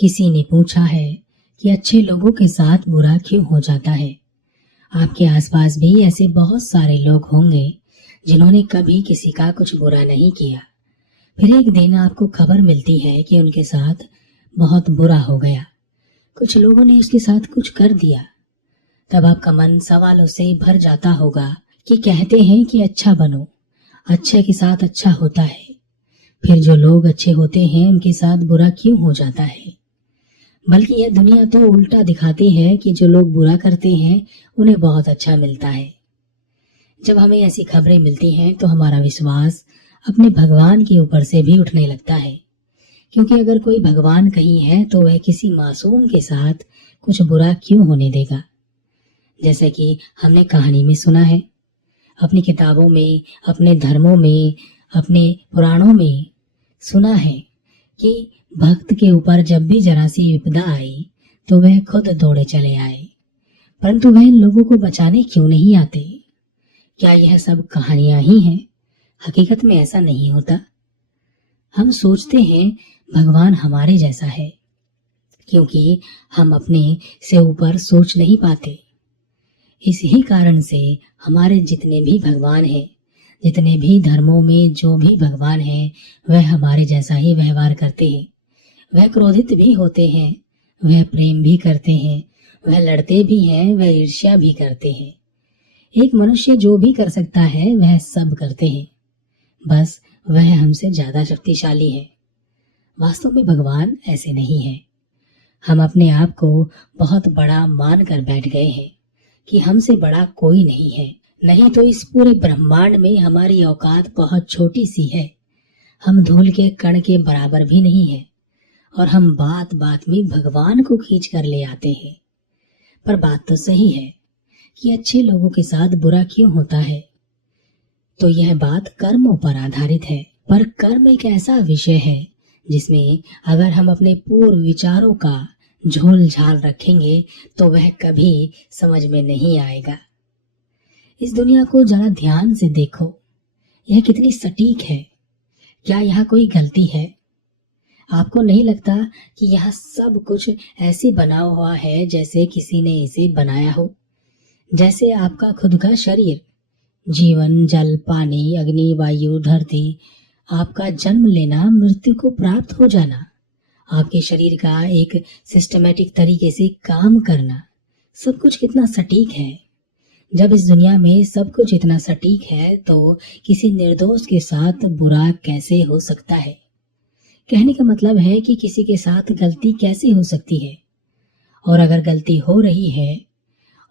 किसी ने पूछा है कि अच्छे लोगों के साथ बुरा क्यों हो जाता है। आपके आसपास भी ऐसे बहुत सारे लोग होंगे जिन्होंने कभी किसी का कुछ बुरा नहीं किया, फिर एक दिन आपको खबर मिलती है कि उनके साथ बहुत बुरा हो गया, कुछ लोगों ने उसके साथ कुछ कर दिया। तब आपका मन सवालों से भर जाता होगा कि कहते हैं कि अच्छा बनो, अच्छे के साथ अच्छा होता है, फिर जो लोग अच्छे होते हैं उनके साथ बुरा क्यों हो जाता है। बल्कि यह दुनिया तो उल्टा दिखाती है कि जो लोग बुरा करते हैं उन्हें बहुत अच्छा मिलता है। जब हमें ऐसी खबरें मिलती हैं तो हमारा विश्वास अपने भगवान के ऊपर से भी उठने लगता है, क्योंकि अगर कोई भगवान कहीं है तो वह किसी मासूम के साथ कुछ बुरा क्यों होने देगा। जैसे कि हमने कहानी में सुना है, अपनी किताबों में, अपने धर्मों में, अपने पुराणों में सुना है कि भक्त के ऊपर जब भी जरा सी विपदा आई तो वह खुद दौड़े चले आए, परंतु वह इन लोगों को बचाने क्यों नहीं आते। क्या यह सब कहानियां ही हैं? हकीकत में ऐसा नहीं होता। हम सोचते हैं भगवान हमारे जैसा है, क्योंकि हम अपने से ऊपर सोच नहीं पाते। इसी कारण से हमारे जितने भी भगवान हैं, जितने भी धर्मों में जो भी भगवान हैं, वह हमारे जैसा ही व्यवहार करते हैं। वह क्रोधित भी होते हैं, वह प्रेम भी करते हैं, वह लड़ते भी हैं, वह ईर्ष्या भी करते हैं। एक मनुष्य जो भी कर सकता है वह सब करते हैं, बस वह हमसे ज्यादा शक्तिशाली है। वास्तव में भगवान ऐसे नहीं है। हम अपने आप को बहुत बड़ा मान कर बैठ गए हैं कि हमसे बड़ा कोई नहीं है। नहीं तो इस पूरे ब्रह्मांड में हमारी औकात बहुत छोटी सी है। हम धूल के कण के बराबर भी नहीं है और हम बात बात में भगवान को खींच कर ले आते हैं। पर बात तो सही है कि अच्छे लोगों के साथ बुरा क्यों होता है। तो यह बात कर्मों पर आधारित है। पर कर्म एक ऐसा विषय है जिसमें अगर हम अपने पूर्व विचारों का झोल झाल रखेंगे तो वह कभी समझ में नहीं आएगा। इस दुनिया को जरा ध्यान से देखो, यह कितनी सटीक है। क्या यहाँ कोई गलती है? आपको नहीं लगता कि यह सब कुछ ऐसे बना हुआ है जैसे किसी ने इसे बनाया हो? जैसे आपका खुद का शरीर, जीवन, जल, पानी, अग्नि, वायु, धरती, आपका जन्म लेना, मृत्यु को प्राप्त हो जाना, आपके शरीर का एक सिस्टमैटिक तरीके से काम करना, सब कुछ कितना सटीक है। जब इस दुनिया में सब कुछ इतना सटीक है तो किसी निर्दोष के साथ बुरा कैसे हो सकता है? कहने का मतलब है कि किसी के साथ गलती कैसे हो सकती है? और अगर गलती हो रही है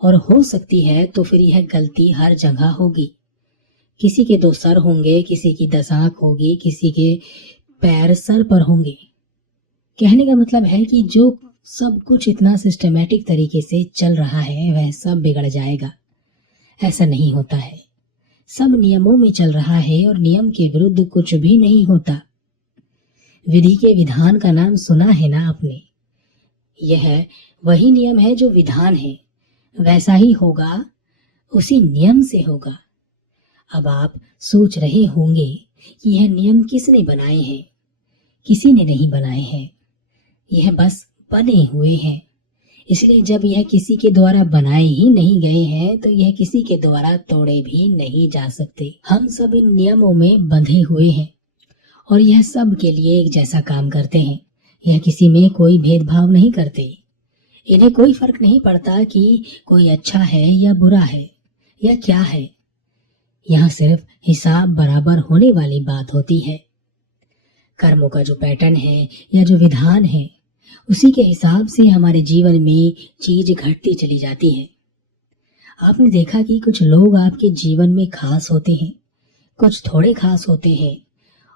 और हो सकती है तो फिर यह गलती हर जगह होगी। किसी के 2 सर होंगे, किसी की 10 आंख होगी, किसी के पैर सर पर होंगे। कहने का मतलब है कि जो सब कुछ इतना सिस्टमैटिक तरीके से चल रहा है वह सब बिगड़ जाएगा। ऐसा नहीं होता है। सब नियमों में चल रहा है और नियम के विरुद्ध कुछ भी नहीं होता। विधि के विधान का नाम सुना है ना आपने? यह वही नियम है जो विधान है, वैसा ही होगा, उसी नियम से होगा। अब आप सोच रहे होंगे कि यह नियम किसने बनाए हैं? किसी ने नहीं बनाए हैं, यह बस बने हुए हैं। इसलिए जब यह किसी के द्वारा बनाए ही नहीं गए हैं तो यह किसी के द्वारा तोड़े भी नहीं जा सकते। हम सब इन नियमों में बंधे हुए हैं और यह सब के लिए एक जैसा काम करते हैं। यह किसी में कोई भेदभाव नहीं करते। इन्हें कोई फर्क नहीं पड़ता कि कोई अच्छा है या बुरा है या क्या है। यहाँ सिर्फ हिसाब बराबर होने वाली बात होती है। कर्मों का जो पैटर्न है या जो विधान है, उसी के हिसाब से हमारे जीवन में चीज घटती चली जाती है। आपने देखा कि कुछ लोग आपके जीवन में खास होते हैं, कुछ थोड़े खास होते हैं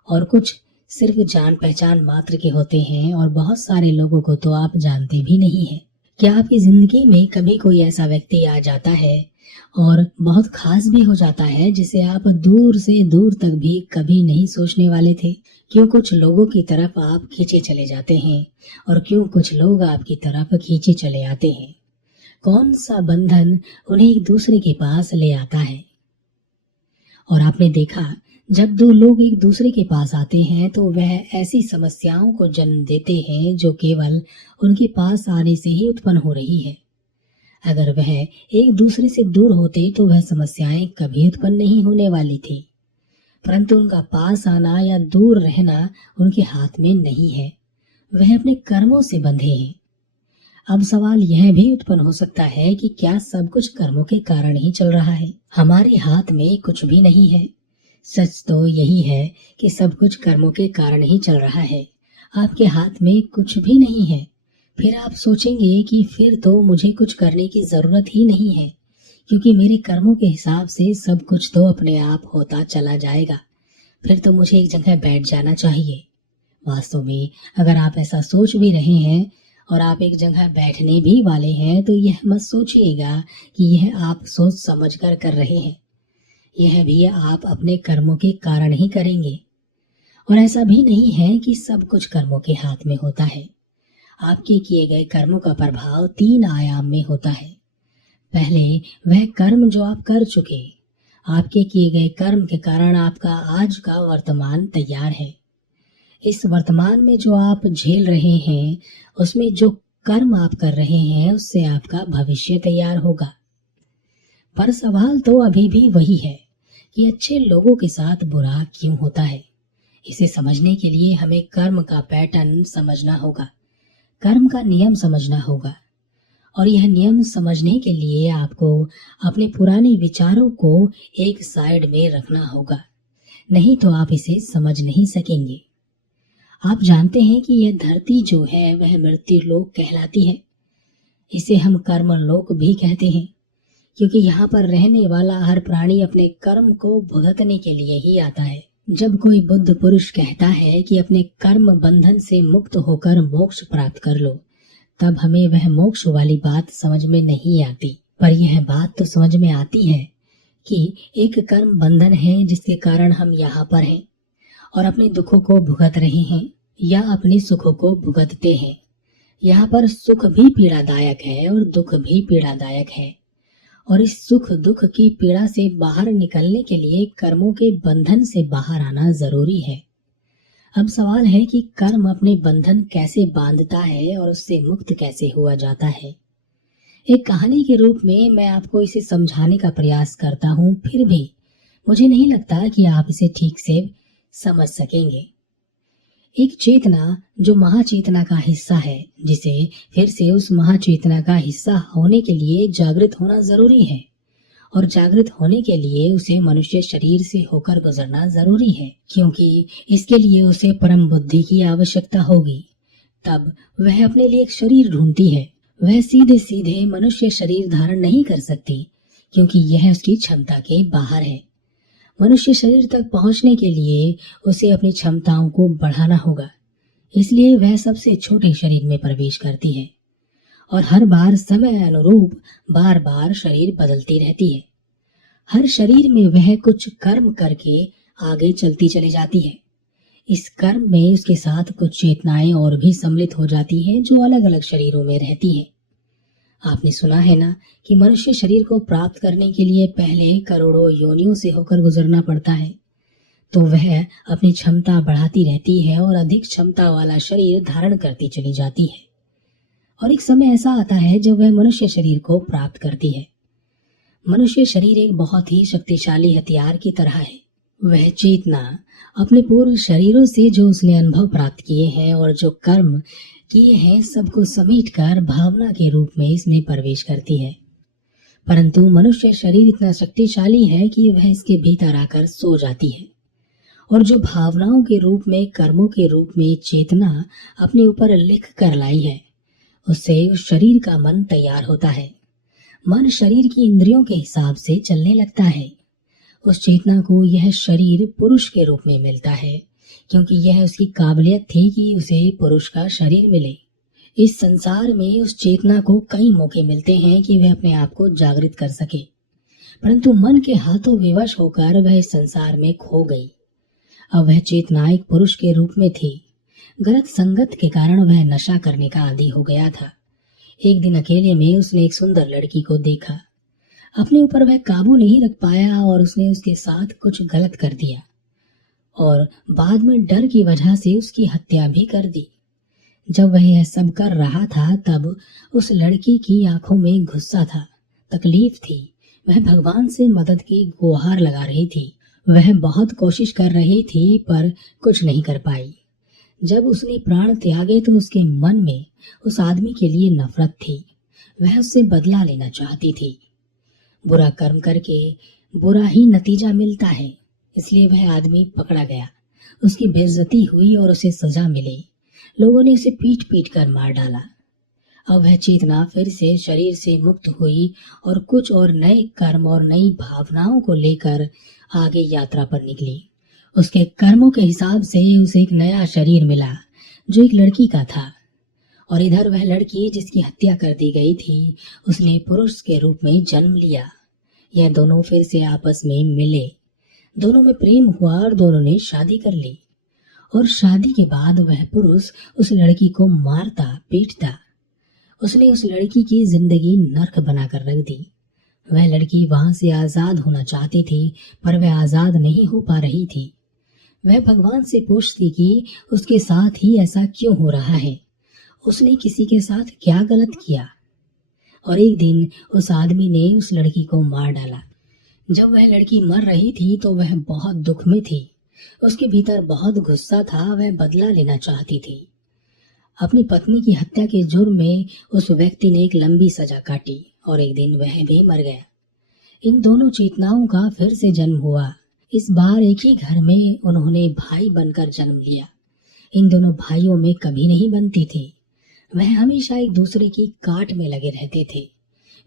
और कुछ सिर्फ जान पहचान मात्र के होते हैं और बहुत सारे लोगों को तो आप जानते भी नहीं हैं। क्या आपकी जिंदगी में कभी कोई ऐसा व्यक्ति आ जाता है और बहुत खास भी हो जाता है जिसे आप दूर से दूर तक भी कभी नहीं सोचने वाले थे? क्यों कुछ लोगों की तरफ आप खींचे चले जाते हैं और क्यों कुछ लोग आपकी तरफ खींचे चले आते हैं? कौन सा बंधन उन्हें एक दूसरे के पास ले आता है? और आपने देखा जब दो लोग एक दूसरे के पास आते हैं तो वह ऐसी समस्याओं को जन्म देते हैं जो केवल उनके पास आने से ही उत्पन्न हो रही है। अगर वह एक दूसरे से दूर होते तो वह समस्याएं कभी उत्पन्न नहीं होने वाली थी। परंतु उनका पास आना या दूर रहना उनके हाथ में नहीं है, वह अपने कर्मों से बंधे हैं। अब सवाल यह भी उत्पन्न हो सकता है कि क्या सब कुछ कर्मों के कारण ही चल रहा है? हमारे हाथ में कुछ भी नहीं है। सच तो यही है कि सब कुछ कर्मों के कारण ही चल रहा है। आपके हाथ में कुछ भी नहीं है। फिर आप सोचेंगे कि फिर तो मुझे कुछ करने की जरूरत ही नहीं है, क्योंकि मेरे कर्मों के हिसाब से सब कुछ तो अपने आप होता चला जाएगा। फिर तो मुझे एक जगह बैठ जाना चाहिए। वास्तव में अगर आप ऐसा सोच भी रहे हैं और आप एक जगह बैठने भी वाले हैं तो यह मत सोचिएगा कि यह आप सोच समझ कर रहे हैं। यह भी आप अपने कर्मों के कारण ही करेंगे। और ऐसा भी नहीं है कि सब कुछ कर्मों के हाथ में होता है। आपके किए गए कर्मों का प्रभाव 3 आयाम में होता है। पहले वह कर्म जो आप कर चुके, आपके किए गए कर्म के कारण आपका आज का वर्तमान तैयार है। इस वर्तमान में जो आप झेल रहे हैं, उसमें जो कर्म आप कर रहे हैं उससे आपका भविष्य तैयार होगा। पर सवाल तो अभी भी वही है कि अच्छे लोगों के साथ बुरा क्यों होता है। इसे समझने के लिए हमें कर्म का पैटर्न समझना होगा, कर्म का नियम समझना होगा। और यह नियम समझने के लिए आपको अपने पुराने विचारों को एक साइड में रखना होगा, नहीं तो आप इसे समझ नहीं सकेंगे। आप जानते हैं कि यह धरती जो है वह मृत्यु लोक कहलाती है। इसे हम कर्म लोक भी कहते हैं, क्योंकि यहाँ पर रहने वाला हर प्राणी अपने कर्म को भुगतने के लिए ही आता है। जब कोई बुद्ध पुरुष कहता है कि अपने कर्म बंधन से मुक्त होकर मोक्ष प्राप्त कर लो, तब हमें वह मोक्ष वाली बात समझ में नहीं आती। पर यह बात तो समझ में आती है कि एक कर्म बंधन है जिसके कारण हम यहाँ पर हैं और अपने दुखों को भुगत रहे हैं या अपने सुखों को भुगतते हैं। यहाँ पर सुख भी पीड़ादायक है और दुख भी पीड़ादायक है, और इस सुख दुख की पीड़ा से बाहर निकलने के लिए कर्मों के बंधन से बाहर आना जरूरी है। अब सवाल है कि कर्म अपने बंधन कैसे बांधता है और उससे मुक्त कैसे हुआ जाता है। एक कहानी के रूप में मैं आपको इसे समझाने का प्रयास करता हूँ, फिर भी मुझे नहीं लगता कि आप इसे ठीक से समझ सकेंगे। एक चेतना जो महाचेतना का हिस्सा है, जिसे फिर से उस महाचेतना का हिस्सा होने के लिए जागृत होना जरूरी है, और जागृत होने के लिए उसे मनुष्य शरीर से होकर गुजरना जरूरी है, क्योंकि इसके लिए उसे परम बुद्धि की आवश्यकता होगी। तब वह अपने लिए एक शरीर ढूंढती है। वह सीधे सीधे मनुष्य शरीर धारण नहीं कर सकती, क्योंकि यह उसकी क्षमता के बाहर है। मनुष्य शरीर तक पहुंचने के लिए उसे अपनी क्षमताओं को बढ़ाना होगा। इसलिए वह सबसे छोटे शरीर में प्रवेश करती है और हर बार समय अनुरूप बार बार शरीर बदलती रहती है। हर शरीर में वह कुछ कर्म करके आगे चलती चली जाती है। इस कर्म में उसके साथ कुछ चेतनाएं और भी सम्मिलित हो जाती हैं जो अलग अलग शरीरों में रहती हैं। आपने सुना है ना कि मनुष्य शरीर को प्राप्त करने के लिए पहले करोड़ों योनियों से होकर गुजरना पड़ता है। तो वह अपनी क्षमता बढ़ाती रहती है और अधिक क्षमता वाला शरीर धारण करती चली जाती है, और एक समय ऐसा आता है जब वह मनुष्य शरीर को प्राप्त करती है। मनुष्य शरीर एक बहुत ही शक्तिशाली हथियार की तरह है। वह चेतना अपने पूर्व शरीरों से जो उसने अनुभव प्राप्त किए हैं और जो कर्म किए हैं सबको समेटकर भावना के रूप में इसमें प्रवेश करती है। परंतु मनुष्य शरीर इतना शक्तिशाली है कि वह इसके भीतर आकर सो जाती है, और जो भावनाओं के रूप में, कर्मों के रूप में चेतना अपने ऊपर लिख कर लाई है, उससे उस शरीर का मन तैयार होता है। मन शरीर की इंद्रियों के हिसाब से चलने लगता है। उस चेतना को यह शरीर पुरुष के रूप में मिलता है, क्योंकि यह उसकी काबिलियत थी कि उसे पुरुष का शरीर मिले। इस संसार में उस चेतना को कई मौके मिलते हैं कि वह अपने आप को जागृत कर सके, परंतु मन के हाथों विवश होकर वह इस संसार में खो गई। अब वह चेतना एक पुरुष के रूप में थी। गलत संगत के कारण वह नशा करने का आदी हो गया था। एक दिन अकेले में उसने एक सुंदर लड़की को देखा। अपने ऊपर वह काबू नहीं रख पाया और उसने उसके साथ कुछ गलत कर दिया। और बाद में डर की वजह से उसकी हत्या भी कर दी। जब वह यह सब कर रहा था तब उस लड़की की आंखों में गुस्सा था, तकलीफ थी। वह भगवान से मदद की गुहार लगा रही थी। वह बहुत कोशिश कर रही थी पर कुछ नहीं कर पाई। जब उसने प्राण त्यागे तो उसके मन में उस आदमी के लिए नफरत थी। वह उससे बदला लेना चाहती थी। बुरा कर्म करके बुरा ही नतीजा मिलता है, इसलिए वह आदमी पकड़ा गया। उसकी बेइज्जती हुई और उसे सजा मिली। लोगों ने उसे पीट पीट कर मार डाला। अब वह चेतना फिर से शरीर से मुक्त हुई और कुछ और नए कर्म और नई भावनाओं को लेकर आगे यात्रा पर निकली। उसके कर्मों के हिसाब से उसे एक नया शरीर मिला जो एक लड़की का था, और इधर वह लड़की जिसकी हत्या कर दी गई थी, उसने पुरुष के रूप में जन्म लिया। यह दोनों फिर से आपस में मिले। दोनों में प्रेम हुआ और दोनों ने शादी कर ली। और शादी के बाद वह पुरुष उस लड़की को मारता पीटता। उसने उस लड़की की जिंदगी नर्क बनाकर रख दी। वह लड़की वहां से आजाद होना चाहती थी पर वह आजाद नहीं हो पा रही थी। वह भगवान से पूछती कि उसके साथ ही ऐसा क्यों हो रहा है, उसने किसी के साथ क्या गलत किया। और एक दिन उस आदमी ने उस लड़की को मार डाला। जब वह लड़की मर रही थी तो वह बहुत दुख में थी। उसके भीतर बहुत गुस्सा था। वह बदला लेना चाहती थी। अपनी पत्नी की हत्या के जुर्म में उस व्यक्ति ने एक लंबी सजा काटी और एक दिन वह भी मर गया। इन दोनों चेतनाओं का फिर से जन्म हुआ। इस बार एक ही घर में उन्होंने भाई बनकर जन्म लिया। इन दोनों भाइयों में कभी नहीं बनती थी। वह हमेशा एक दूसरे की काट में लगे रहते थे।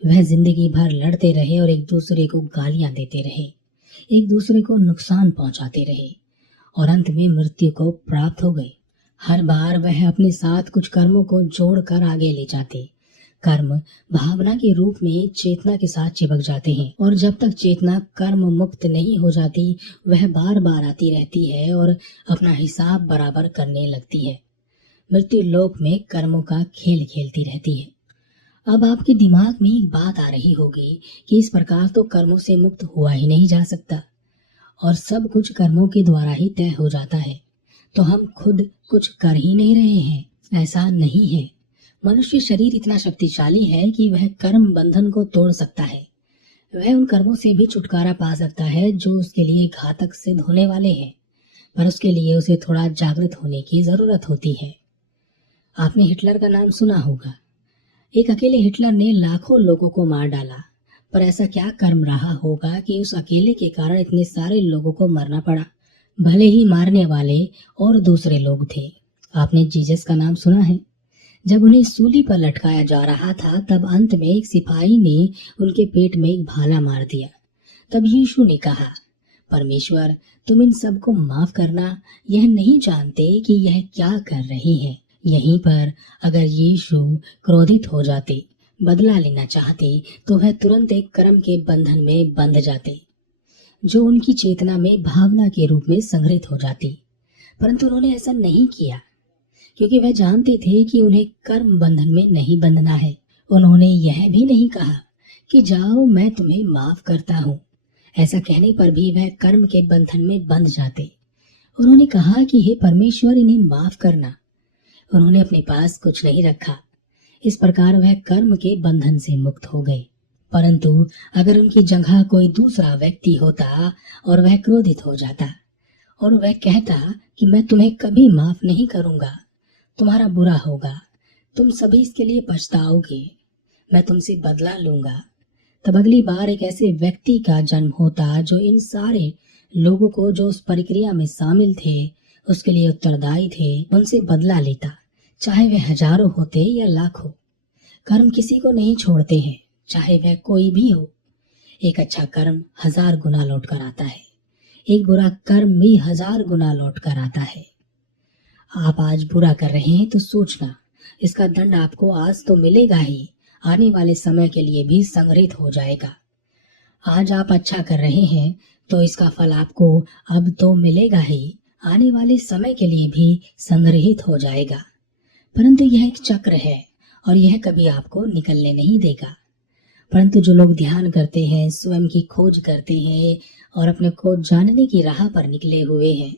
वह जिंदगी भर लड़ते रहे और एक दूसरे को गालियां देते रहे, एक दूसरे को नुकसान पहुंचाते रहे और अंत में मृत्यु को प्राप्त हो गए। हर बार वह अपने साथ कुछ कर्मों को जोड़कर आगे ले जाते। कर्म भावना के रूप में चेतना के साथ चिपक जाते हैं और जब तक चेतना कर्म मुक्त नहीं हो जाती वह बार बार आती रहती है और अपना हिसाब बराबर करने लगती है। मृत्यु लोक में कर्मों का खेल खेलती रहती है। अब आपके दिमाग में एक बात आ रही होगी कि इस प्रकार तो कर्मों से मुक्त हुआ ही नहीं जा सकता और सब कुछ कर्मों के द्वारा ही तय हो जाता है, तो हम खुद कुछ कर ही नहीं रहे हैं। ऐसा नहीं है। मनुष्य शरीर इतना शक्तिशाली है कि वह कर्म बंधन को तोड़ सकता है। वह उन कर्मों से भी छुटकारा पा सकता है जो उसके लिए घातक सिद्ध होने वाले हैं, पर उसके लिए उसे थोड़ा जागृत होने की जरूरत होती है। आपने हिटलर का नाम सुना होगा। एक अकेले हिटलर ने लाखों लोगों को मार डाला, पर ऐसा क्या कर्म रहा होगा कि उस अकेले के कारण इतने सारे लोगों को मरना पड़ा। भले ही मारने वाले और दूसरे लोग थे। आपने जीसस का नाम सुना है। जब उन्हें सूली पर लटकाया जा रहा था तब अंत में एक सिपाही ने उनके पेट में एक भाला मार दिया। तब यीशु ने कहा, परमेश्वर तुम इन सबको माफ करना, यह नहीं जानते कि यह क्या कर रही हैं। यहीं पर अगर यीशु क्रोधित हो जाते, बदला लेना चाहते, तो वह तुरंत एक कर्म के बंधन में बंध जाते जो उनकी चेतना में भावना के रूप में संग्रहित हो जाती। परंतु उन्होंने ऐसा नहीं किया क्योंकि वह जानते थे कि उन्हें कर्म बंधन में नहीं बंधना है। उन्होंने यह भी नहीं कहा कि जाओ मैं तुम्हें माफ करता हूँ। ऐसा कहने पर भी वह कर्म के बंधन में बंध जाते। उन्होंने कहा कि हे परमेश्वर इन्हें माफ करना। उन्होंने अपने पास कुछ नहीं रखा। इस प्रकार वह कर्म के बंधन से मुक्त हो गए। परंतु अगर उनकी जगह कोई दूसरा व्यक्ति होता और वह क्रोधित हो जाता और वह कहता कि मैं तुम्हें कभी माफ नहीं करूंगा, तुम्हारा बुरा होगा, तुम सभी इसके लिए पछताओगे, मैं तुमसे बदला लूंगा, तब अगली बार एक ऐसे व्यक्ति का जन्म होता जो इन सारे लोगों को जो उस प्रक्रिया में शामिल थे, उसके लिए उत्तरदायी थे, उनसे बदला लेता, चाहे वे हजारों होते या लाखों। कर्म किसी को नहीं छोड़ते हैं, चाहे वह कोई भी हो। एक अच्छा कर्म 1000 गुना लौट कर आता है, एक बुरा कर्म भी 1000 गुना लौट कर आता है। आप आज बुरा कर रहे हैं तो सोचना, इसका दंड आपको आज तो मिलेगा ही, आने वाले समय के लिए भी संग्रहित हो जाएगा। आज आप अच्छा कर रहे हैं तो इसका फल आपको अब तो मिलेगा ही, आने वाले समय के लिए भी संग्रहित हो जाएगा। परंतु यह एक चक्र है और यह कभी आपको निकलने नहीं देगा। परंतु जो लोग ध्यान करते हैं, स्वयं की खोज करते हैं और अपने को जानने की राह पर निकले हुए हैं,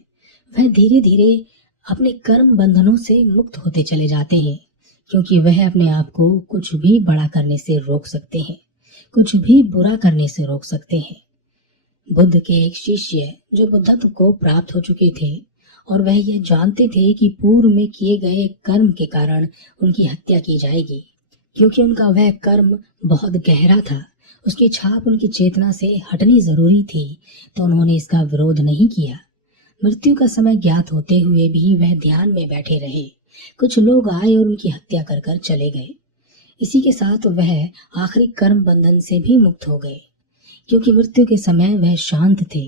वह धीरे धीरे अपने कर्म बंधनों से मुक्त होते चले जाते हैं, क्योंकि वह अपने आप को कुछ भी बड़ा करने से रोक सकते हैं, कुछ भी बुरा करने से रोक सकते हैं। बुद्ध के एक शिष्य जो बुद्धत्व को प्राप्त हो चुके थे और वह यह जानते थे कि पूर्व में किए गए कर्म के कारण उनकी हत्या की जाएगी, क्योंकि उनका वह कर्म बहुत गहरा था, उसकी छाप उनकी चेतना से हटनी जरूरी थी, तो उन्होंने इसका विरोध नहीं किया। मृत्यु का समय ज्ञात होते हुए भी वह ध्यान में बैठे रहे। कुछ लोग आए और उनकी हत्या कर कर चले गए। इसी के साथ वह आखिरी कर्म बंधन से भी मुक्त हो गए, क्योंकि मृत्यु के समय वह शांत थे।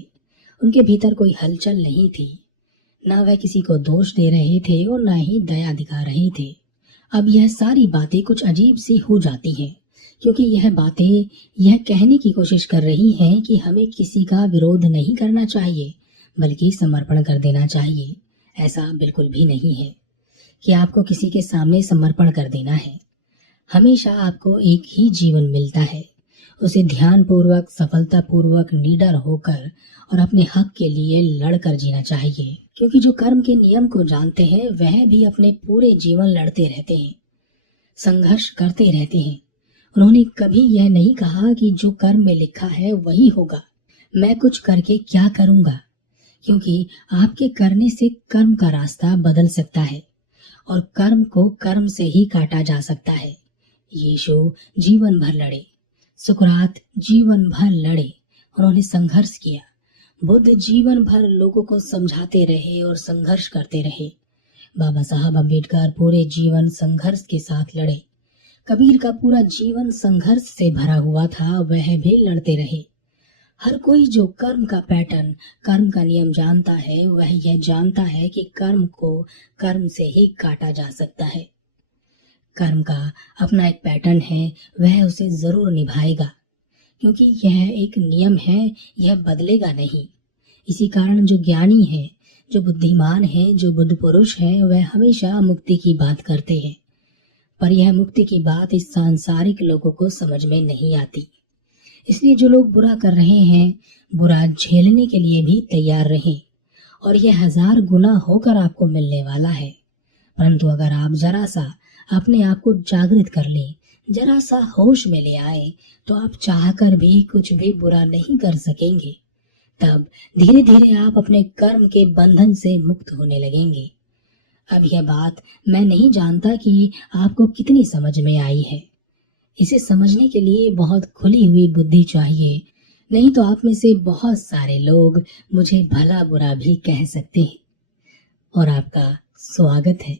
उनके भीतर कोई हलचल नहीं थी, ना वह किसी को दोष दे रहे थे और ना ही दया दिखा रहे थे। अब यह सारी बातें कुछ अजीब सी हो जाती हैं, क्योंकि यह बातें यह कहने की कोशिश कर रही हैं कि हमें किसी का विरोध नहीं करना चाहिए, बल्कि समर्पण कर देना चाहिए। ऐसा बिल्कुल भी नहीं है कि आपको किसी के सामने समर्पण कर देना है। हमेशा आपको एक ही जीवन मिलता है, उसे ध्यान पूर्वक, सफलता पूर्वक, निडर होकर और अपने हक के लिए लड़कर जीना चाहिए, क्योंकि जो कर्म के नियम को जानते हैं वह भी अपने पूरे जीवन लड़ते रहते हैं, संघर्ष करते रहते हैं। उन्होंने कभी यह नहीं कहा कि जो कर्म में लिखा है वही होगा, मैं कुछ करके क्या करूंगा, क्योंकि आपके करने से कर्म का रास्ता बदल सकता है और कर्म को कर्म से ही काटा जा सकता है। यीशु जीवन भर लड़े, सुकरात जीवन भर लड़े, उन्होंने संघर्ष किया। बुद्ध जीवन भर लोगों को समझाते रहे और संघर्ष करते रहे। बाबा साहब अम्बेडकर पूरे जीवन संघर्ष के साथ लड़े। कबीर का पूरा जीवन संघर्ष से भरा हुआ था, वह भी लड़ते रहे। हर कोई जो कर्म का पैटर्न, कर्म का नियम जानता है, वह यह जानता है कि कर्म को कर्म से ही काटा जा सकता है। कर्म का अपना एक पैटर्न है, वह उसे जरूर निभाएगा, क्योंकि यह एक नियम है, यह बदलेगा नहीं। इसी कारण जो ज्ञानी है, जो बुद्धिमान है, जो बुद्ध पुरुष है, वह हमेशा मुक्ति की बात करते हैं, पर यह मुक्ति की बात इस सांसारिक लोगों को समझ में नहीं आती। इसलिए जो लोग बुरा कर रहे हैं, बुरा झेलने के लिए भी तैयार रहें, और यह 1000 गुना होकर आपको मिलने वाला है। परंतु अगर आप जरा सा अपने आप को जागृत कर लें, जरा सा होश में ले आए, तो आप चाहकर भी कुछ भी बुरा नहीं कर सकेंगे। तब धीरे धीरे आप अपने कर्म के बंधन से मुक्त होने लगेंगे। अब यह बात मैं नहीं जानता कि आपको कितनी समझ में आई है। इसे समझने के लिए बहुत खुली हुई बुद्धि चाहिए, नहीं तो आप में से बहुत सारे लोग मुझे भला बुरा भी कह सकते हैं। और आपका स्वागत है।